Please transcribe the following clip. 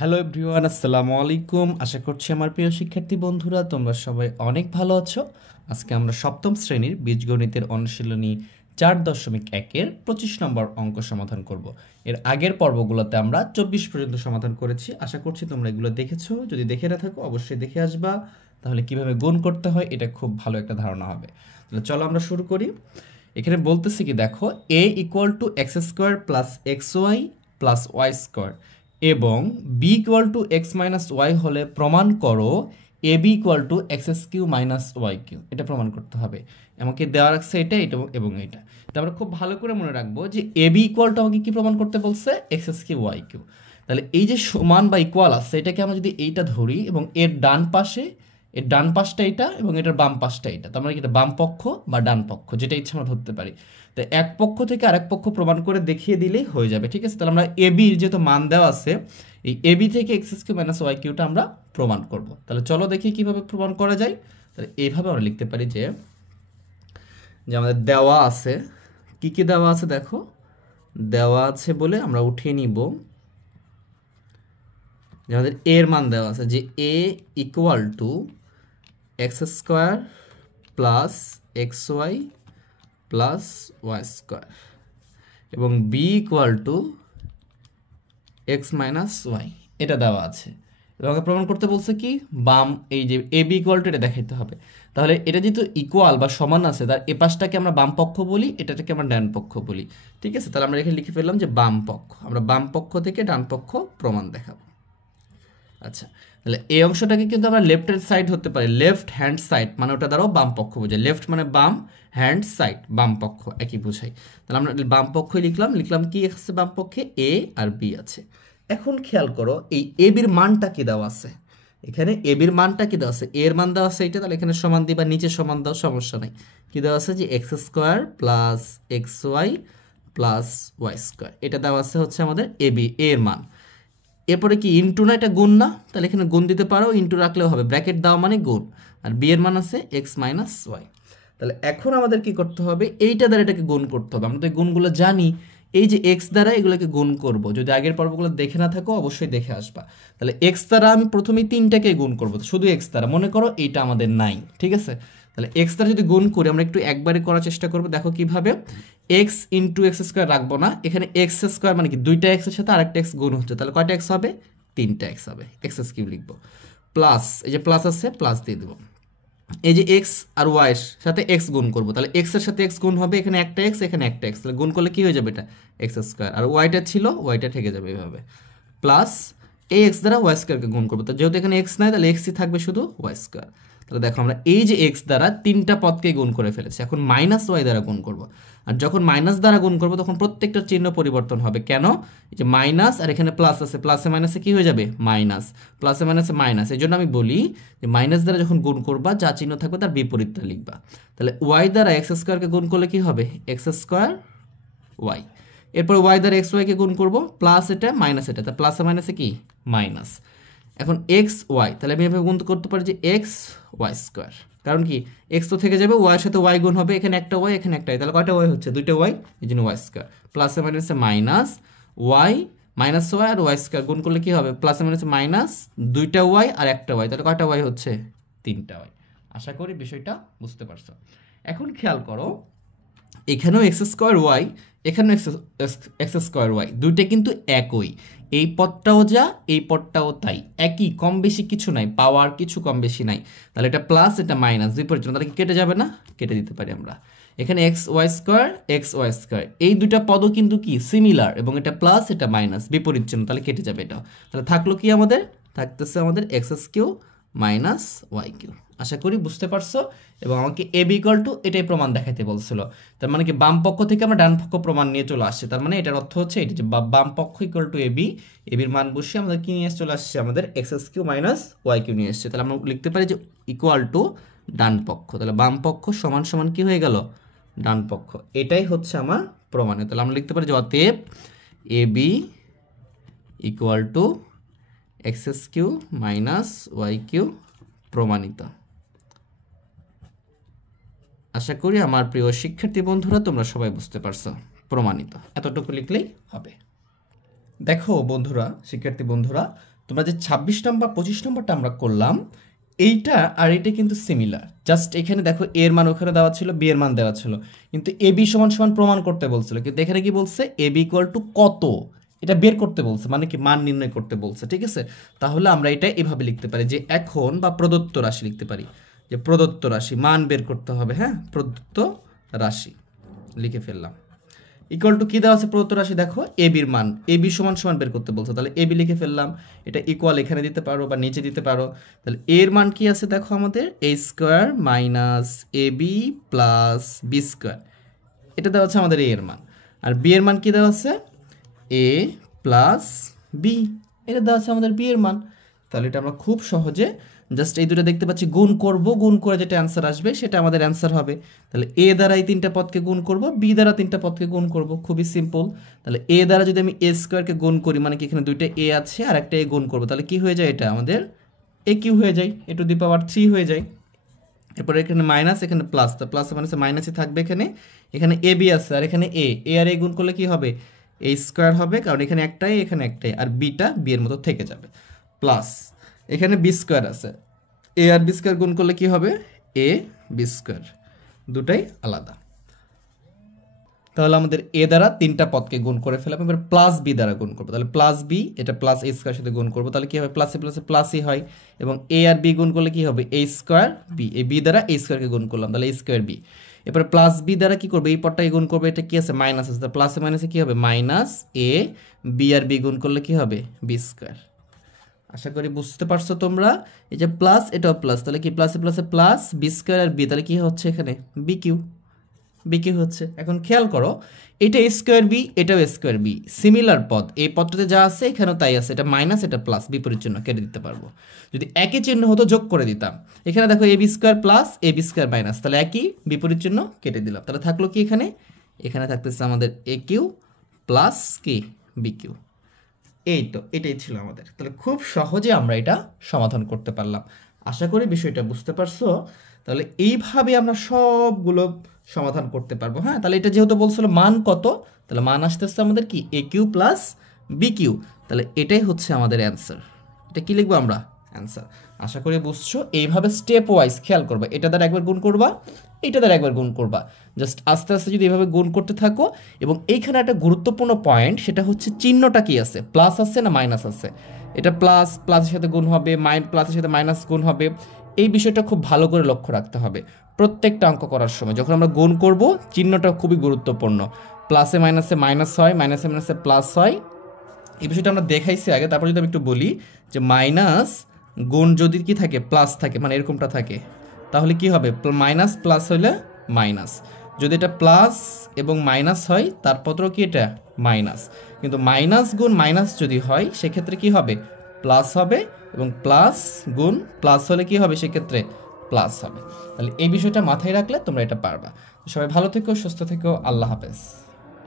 Hello everyone, আসসালামু আলাইকুম। আশা করছি আমার প্রিয় শিক্ষার্থী বন্ধুরা তোমরা সবাই অনেক ভালো আছো। আজকে আমরা সপ্তম শ্রেণীর বীজগণিতের অনুশীলনী 4.1-এর 25 নম্বর অঙ্ক সমাধান করব। এর আগের পর্বগুলোতে আমরা 24 পর্যন্ত সমাধান করেছি। আশা করছি তোমরা এগুলো দেখেছো। যদি দেখে না থাকো অবশ্যই দেখে আসবা, তাহলে কিভাবে গুণ করতে হয় এটা খুব ভালো একটা ধারণা হবে। তাহলে চলো আমরা শুরু করি। এখানে বলতেছি কি, দেখো a equal to x square plus x y plus y square এবং b equal to x minus y হলে প্রমাণ করো a b equal to x s cube minus y cube. এটা প্রমাণ করতে হবে। আমাকে দেওয়া রাখছে এটা এটা এবং এটা। তারপরে খুব ভালো করে মনে রাখবো যে এ বি ইকুয়াল টু আমাকে কি প্রমাণ করতে বলছে, x s cube y cube. তাহলে এই যে সমান বা ইকুয়াল আছে এটাকে আমরা যদি এইটা ধরি এবং এর ডান পাশটা এটা এবং এটার বাম পাশটা এটা, তার মানে এটা বাম পক্ষ বা ডান পক্ষ, যেটা ইচ্ছা আমরা ধরতে পারি। তো এক পক্ষ থেকে আরেক পক্ষ প্রমাণ করে দেখিয়ে দিলেই হয়ে যাবে। ঠিক আছে, তাহলে আমরা এ বির যেহেতু মান দেওয়া আছে, এই এ বি থেকে এক্স কিউ মাইনাস ওয়াই কিউটা আমরা প্রমাণ করব। তাহলে চলো দেখি কিভাবে প্রমাণ করা যায়। তাহলে এইভাবে আমরা লিখতে পারি যে আমাদের দেওয়া আছে, কি কি দেওয়া আছে দেখো, দেওয়া আছে বলে আমরা উঠিয়ে নিব যে আমাদের এর মান দেওয়া আছে যে a equal to x square plus x y plus y square এবং b equal to x minus y, এটা দেওয়া আছে। এবং প্রমাণ করতে বলছে কি, বাম এই যে এ বি ইকুয়াল টু এটা দেখাইতে হবে। তাহলে এটা যেহেতু ইকুয়াল বা সমান আছে, তার এ পাশটাকে আমরা বাম পক্ষ বলি, এটাকে আমরা ডান পক্ষ বলি। ঠিক আছে, তাহলে আমরা এখানে লিখে ফেললাম যে বাম পক্ষ। আমরা বাম পক্ষ থেকে ডান পক্ষ প্রমাণ দেখাবো। আচ্ছা, তাহলে এই অংশটাকে কিন্তু আমরা লেফট হ্যান্ড সাইড হতে পারি, লেফট হ্যান্ড সাইড মানে ওটা দ্বারাও বাম পক্ষ বোঝায়। লেফট মানে বাম, হ্যান্ড সাইড বাম পক্ষ একই বোঝায়। তাহলে আমরা বাম পক্ষই লিখলাম কি আছে বাম পক্ষে, এ আর বি আছে। এখন খেয়াল করো এই এ বির মানটা কি দেওয়া আছে, এখানে এ বির মানটা কি দেওয়া আছে, এর মান দেওয়া আছে এটা, তাহলে এখানে সমান দিবা, নিচে সমান দাও, সমস্যা নাই। কি দেওয়া আছে যে x square plus x y plus y square, এটা দেওয়া আছে হচ্ছে আমাদের এ বি এর মান। এরপরে কি ইন্টু না, এটা গুণ না, তাহলে এখানে গুণ দিতে পারো, ইন্টু রাখলেও হবে, ব্র্যাকেট দেওয়া মানে গুণ। আর বি এর মান আছে এক্স মাইনাস ওয়াই। তাহলে এখন আমাদের কি করতে হবে, এইটা দ্বারা এটাকে গুণ করতে হবে। আমরা তো এই গুণগুলো জানি, এই যে এক্স দ্বারা এগুলোকে গুণ করব। যদি আগের পর্বগুলো দেখে না থাকো অবশ্যই দেখে আসবা। তাহলে এক্স দ্বারা আমি প্রথমেই তিনটাকে গুণ করব, শুধু এক্স দ্বারা, মনে করো এইটা আমাদের নাই। ঠিক আছে, তাহলে এক্স দ্বারা যদি গুণ করি, আমরা একটু একবারে করার চেষ্টা করবো। দেখো কিভাবে, এক্স ইন্টু এক্স স্কোয়ার রাখবো না, এখানে এক্স স্কোয়ার মানে কি দুইটা এক্সের সাথে আরেকটা এক্স গুণ হচ্ছে, তাহলে কয়টা এক্স হবে, তিনটা এক্স হবে। এক্স কিউ লিখবো, প্লাস এই যে প্লাস আছে প্লাস দিয়ে দেবো। এই যে এক্স আর ওয়াই এর সাথে এক্স গুণ করবো, তাহলে এক্স এর সাথে এক্স গুণ হবে, এখানে একটা এক্স এখানে একটা এক্স, তাহলে গুণ করলে কি হয়ে যাবে, এটা এক্স স্কোয়ার। আর ওয়াইটা ছিল, ওয়াইটা থেকে যাবে এইভাবে, প্লাস এই এক্স দ্বারা ওয়াই স্কোয়ারকে গুণ করবো। তো যেহেতু এখানে এক্স নাই, তাহলে এক্সই থাকবে শুধু, ওয়াই স্কোয়ার। তাহলে দেখো আমরা এই যে এক্স দ্বারা তিনটা পদকে গুণ করে ফেলেছি। এখন মাইনাস ওয়াই দ্বারা গুণ করব। আর যখন মাইনাস দ্বারা গুণ করবো তখন প্রত্যেকটা চিহ্ন পরিবর্তন হবে। কেন, এই যে মাইনাস আর এখানে প্লাস আছে, প্লাসে মাইনাসে কি হয়ে যাবে, মাইনাস, প্লাসে মাইনাসে মাইনাস। এই জন্য আমি বলি যে মাইনাস দ্বারা যখন গুণ করবা যা চিহ্ন থাকবে তার বিপরীতটা লিখবা। তাহলে ওয়াই দ্বারা এক্স স্কোয়ারকে গুণ করলে কি হবে, এক্স স্কোয়ার ওয়াই। এরপর ওয়াই দ্বারা এক্স ওয়াইকে গুণ করবো, প্লাস এটা মাইনাস এটা, তা প্লাসে মাইনাসে কি মাইনাস। এখন এক্স ওয়াই, তাহলে আমি এভাবে গুণ করতে পারি যে এক্স ওয়াই স্কোয়ার। কারণ কি, এক্স তো থেকে যাবে, ওয়াইয়ের সাথে ওয়াই গুণ হবে, এখানে একটা ওয়াই এখানে একটা ওয়াই, তাহলে কয়টা ওয়াই হচ্ছে, দুইটা ওয়াই, এই জন্য ওয়াই স্কোয়ার। প্লাসে মাইনাসে মাইনাস ওয়াই মাইনাস ওয়াই আর ওয়াই স্কোয়ার গুণ করলে কি হবে, প্লাসে মাইনাসে মাইনাস দুইটা ওয়াই আর একটা ওয়াই, তাহলে কয়টা ওয়াই হচ্ছে, তিনটা ওয়াই। আশা করি বিষয়টা বুঝতে পারছো। এখন খেয়াল করো, এখানেও এক্স স্কোয়ার ওয়াই, এখানেও এক্স স্কোয়ার ওয়াই, দুইটা কিন্তু একই। এই পদটাও যা এই পদটাও তাই, একই, কম বেশি কিছু নাই, পাওয়ার কিছু কম বেশি নাই। তাহলে এটা প্লাস এটা মাইনাস, বিপরীত চিহ্ন, তাহলে কি কেটে যাবে না, কেটে দিতে পারি আমরা। এখানে এক্স ওয়াই স্কোয়ার, এই দুইটা পদও কিন্তু কি সিমিলার, এবং এটা প্লাস এটা মাইনাস, বিপরীত চিহ্ন, তাহলে কেটে যাবে এটা। তাহলে থাকলো কি আমাদের, থাকতেছে আমাদের x cube minus y cube. আশা করি বুঝতে পারছো। এবং আমাকে এ বি ইকুয়াল টু এটাই প্রমাণ দেখাইতে বলছিল। তার মানে কি বাম পক্ষ থেকে আমরা ডান পক্ষ প্রমাণ নিয়ে চলে আসছে। তার মানে এটার অর্থ হচ্ছে এটা যে বাম পক্ষ equal to a b, a বির মান বসিয়ে আমাদের কি নিয়ে চলে আসছে, আমাদের x cube minus y cube নিয়ে এসছে। তাহলে আমরা লিখতে পারি যে ইকুয়াল টু ডান পক্ষ, তাহলে বাম পক্ষ সমান সমান কি হয়ে গেল, ডান পক্ষ। এটাই হচ্ছে আমার প্রমাণে। তাহলে আমরা লিখতে পারি যে অতএব a b equal to x cube minus y cube প্রমাণিত। আশা করি আমার প্রিয় শিক্ষার্থী বন্ধুরা তোমরা সবাই বুঝতে পারছো, প্রমাণিত, এতটুকু লিখলেই হবে। দেখো বন্ধুরা, শিক্ষার্থী বন্ধুরা, তোমরা যে 26 নম্বর 25 নম্বরটা আমরা করলাম, এইটা আর এটা কিন্তু সিমিলার। জাস্ট এখানে দেখো এ এর মান ওখানে দেওয়া ছিল, বি এর মান দেওয়া ছিল, কিন্তু এ বি সমান সমান প্রমাণ করতে বলছিল, কিন্তু এখানে কি বলছে এ বি ইকুয়াল টু কত এটা বের করতে বলছে, মানে কি মান নির্ণয় করতে বলছে। ঠিক আছে, তাহলে আমরা এটা এভাবে লিখতে পারি যে এখন বা প্রদত্ত রাশি লিখতে পারি, যে প্রদত্ত রাশি মান বের করতে হবে। হ্যাঁ, প্রদত্ত রাশি লিখে ফেললাম। ইকুয়াল টু কী দেওয়া আছে প্রদত্ত রাশি, দেখো এ বির মান, এ বি সমান সমান বের করতে বলছে, তাহলে এ বি লিখে ফেললাম। এটা ইকুয়াল এখানে দিতে পারো বা নিচে দিতে পারো। তাহলে এর মান কি আছে দেখো আমাদের এ square minus A B plus B square, এটা দেওয়া আছে আমাদের এ এর মান। আর বি এর মান কি দেওয়া আছে এ প্লাস বি, এটা দেওয়া আছে আমাদের বি এর মান। তাহলে এটা আমরা খুব সহজে জাস্ট এই দুটো দেখতে পাচ্ছি গুণ করব, গুণ করে যেটা অ্যান্সার আসবে সেটা আমাদের অ্যান্সার হবে। তাহলে এ দ্বারা এই তিনটা পদকে গুণ করব, বি দ্বারা তিনটা পদকে গুণ করব, খুবই সিম্পল। তাহলে এ দ্বারা যদি আমি এ স্কোয়ারকে গুণ করি, মানে কি এখানে দুইটা এ আছে আর একটা এ গুণ করব, তাহলে কি হয়ে যায়, এটা আমাদের এ কিউ হয়ে যায়, এ টু দি পাওয়ার 3 হয়ে যায়। এরপরে এখানে মাইনাস, এখানে প্লাস, তো প্লাস মাইনাসে মাইনাসই থাকবে, এখানে এখানে এ বি আছে আর এখানে এ আর এ গুণ করলে কি হবে এ স্কোয়ার হবে, কারণ এখানে একটাই এখানে একটাই, আর বিটা বি এর মতো থেকে যাবে। প্লাস এখানে বি স্কোয়ার আছে, এ আর বি স্কোয়ার গুণ করলে কি হবে এ বি স্কোয়ার, দুটাই আলাদা। তাহলে আমাদের এ দ্বারা তিনটা পদকে গুণ করে ফেলাম, এবার প্লাস বি দ্বারা গুণ করবো, তাহলে প্লাস বি এটা প্লাস এ স্কোয়ার সাথে গুণ করবো, তাহলে কি হবে প্লাসে প্লাসে প্লাসই হয়, এবং এ আর বি গুণ করলে কি হবে এ স্কোয়ার বি, এই বি দ্বারা এ স্কোয়ারকে গুণ করলাম, তাহলে এ স্কোয়ার বি। এবার প্লাস বি দ্বারা কি করবে এই পদটাকে গুণ করবে, এটা কি আছে মাইনাস আছে, প্লাসে মাইনাসে কি হবে minus A B R B গুণ করলে কি হবে বি স্কোয়ার। আশা করি বুঝতে পারছো তোমরা। এই যে প্লাস এটাও প্লাস, তাহলে কি প্লাসে প্লাসে প্লাস বি স্কোয়ার আর বি, তাহলে কি হচ্ছে এখানে বি কিউ, বি কিউ হচ্ছে। এখন খেয়াল করো এটা এ স্কোয়ার বি, এটাও এ স্কোয়ার বি, সিমিলার পদ, এই পদটাতে যা আছে এখানেও তাই আছে, এটা মাইনাস এটা প্লাস, বিপরীত চিহ্ন কেটে দিতে পারবো। যদি একই চিহ্ন হতো যোগ করে দিতাম, এখানে দেখো A B square plus A B square minus, তাহলে একই বিপরীত চিহ্ন কেটে দিলাম, তাহলে থাকলো কি এখানে, এখানে থাকতেছে আমাদের এ কিউ প্লাস কি বি কিউ। এই তো এটাই ছিল আমাদের, তাহলে খুব সহজে আমরা এটা সমাধান করতে পারলাম। আশা করি বিষয়টা বুঝতে পারছো। তাহলে এইভাবে আমরা সবগুলো সমাধান করতে পারবো। হ্যাঁ, তাহলে এটা যেহেতু বলছিল মান কত, তাহলে মান আসতেছে আমাদের কি এ কিউ প্লাস বি কিউ, তাহলে এটাই হচ্ছে আমাদের অ্যান্সার। এটা কি লিখবো আমরা অ্যান্সার। আশা করি বুঝছো। এইভাবে স্টেপ ওয়াইজ খেয়াল করবা, এটা দ্বারা একবার গুণ করবা, এটা দ্বারা একবার গুণ করবা, জাস্ট আস্তে আস্তে যদি এভাবে গুণ করতে থাকো। এবং এইখানে একটা গুরুত্বপূর্ণ পয়েন্ট, সেটা হচ্ছে চিহ্নটা কি আছে, প্লাস আছে না মাইনাস আছে, এটা প্লাস প্লাসের সাথে গুণ হবে, প্লাসের সাথে মাইনাস গুণ হবে, এই বিষয়টা খুব ভালো করে লক্ষ্য রাখতে হবে প্রত্যেকটা অঙ্ক করার সময়। যখন আমরা গুণ করব চিহ্নটা খুবই গুরুত্বপূর্ণ, প্লাসে মাইনাসে মাইনাস হয়, মাইনাসে মাইনাসে প্লাস হয়, এই বিষয়টা আমরা দেখাইছি আগে। তারপর যদি আমি একটু বলি যে মাইনাস গুণ যদি কি থাকে প্লাস থাকে, মানে এরকমটা থাকে, তাহলে কি হবে মাইনাস প্লাস হইলে মাইনাস, যদি এটা প্লাস এবং মাইনাস হয় তারপরও কি এটা মাইনাস, কিন্তু মাইনাস গুণ মাইনাস যদি হয় সেক্ষেত্রে কি হবে প্লাস হবে, এবং প্লাস গুণ প্লাস হলে কি হবে সেক্ষেত্রে প্লাস হবে। তাহলে এই বিষয়টা মাথায় রাখলে তোমরা এটা পারবা। সবাই ভালো থেকো, সুস্থ থেকো, আল্লাহ হাফেজ।